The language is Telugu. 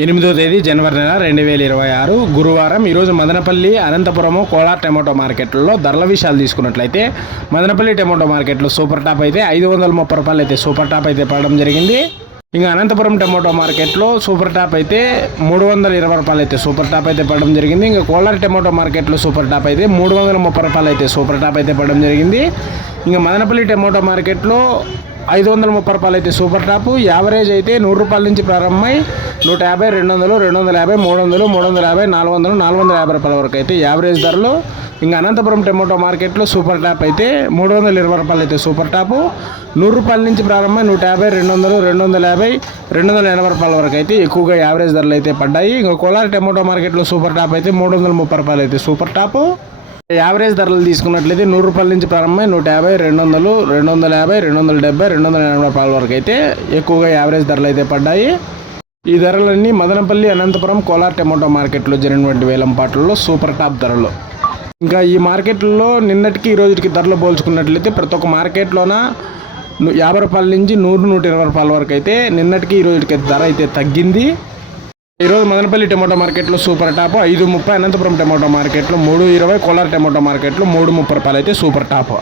ఎనిమిదో తేదీ జనవరి నెల రెండు వేల ఇరవై ఆరు గురువారం. ఈరోజు మదనపల్లి అనంతపురము కోలార్ టమాటో మార్కెట్లలో ధరల విషయాలు తీసుకున్నట్లయితే మదనపల్లి టమాటో మార్కెట్లో సూపర్ టాప్ అయితే ఐదు వందల ముప్పై రూపాయలు అయితే సూపర్ టాప్ అయితే పడడం జరిగింది. ఇంకా అనంతపురం టమాటో మార్కెట్లో సూపర్ టాప్ అయితే మూడు వందల ఇరవై రూపాయలు అయితే సూపర్ టాప్ అయితే పడడం జరిగింది. ఇంకా కోలార్ టమాటో మార్కెట్లో సూపర్ టాప్ అయితే మూడు వందల ముప్పై రూపాయలు అయితే సూపర్ టాప్ అయితే పడడం జరిగింది. ఇంకా మదనపల్లి టమాటో మార్కెట్లో ఐదు వందల ముప్పై రూపాయలు అయితే సూపర్ టాప్. యావరేజ్ అయితే నూరు రూపాయల నుంచి ప్రారంభమై నూట యాభై రెండు వందలు రెండు వందల యాభై మూడు వందలు మూడు వందల యాభై నాలుగు వందలు నాలుగు వందల యాభై రూపాయల వరకు అయితే యావరేజ్ ధరలు. ఇంకా అనంతపురం టమోటో మార్కెట్లో సూపర్ టాప్ అయితే మూడు వందల ఇరవై రూపాయలు అయితే సూపర్ టాపు. నూరు రూపాయల నుంచి ప్రారంభమై నూట యాభై రెండు వందలు రెండు వందల యాభై రెండు వందల ఎనభై రూపాయల వరకు అయితే ఎక్కువగా యావరేజ్ ధరలు అయితే పడ్డాయి. ఇంకా కోలార్ టమోటో మార్కెట్లో సూపర్ టాప్ అయితే మూడు వందల ముప్పై రూపాయలు అయితే సూపర్ టాపు. యావరేజ్ ధరలు తీసుకున్నట్లయితే నూరు రూపాయల నుంచి ప్రారంభమై నూట యాభై రెండు వందలు రెండు వందల యాభై రెండు వందల డెబ్బై రెండు వందల ఎనభై రూపాయల వరకు అయితే ఎక్కువగా యావరేజ్ ధరలు అయితే పడ్డాయి. ఈ ధరలన్నీ మదనపల్లి అనంతపురం కోలార్ టమాటో మార్కెట్లో జరిగినటువంటి వేలంపాట్లలో సూపర్ టాప్ ధరలు. ఇంకా ఈ మార్కెట్లో నిన్నటికి ఈ రోజుకి ధరలు పోల్చుకున్నట్లయితే ప్రతి ఒక్క మార్కెట్లోన యాభై రూపాయల నుంచి నూరు నూట ఇరవై రూపాయల వరకు అయితే నిన్నటికి ఈ రోజుకి ధర అయితే తగ్గింది. ఈరోజు మదనపల్లి టమాటో మార్కెట్లో సూపర్ టాప్ ఐదు ముప్పై అనంతపురం టమాటో మార్కెట్లో మూడు ఇరవై కోలార్ టమాటో మార్కెట్లో మూడు ముప్పై రూపాయలు అయితే సూపర్ టాప్.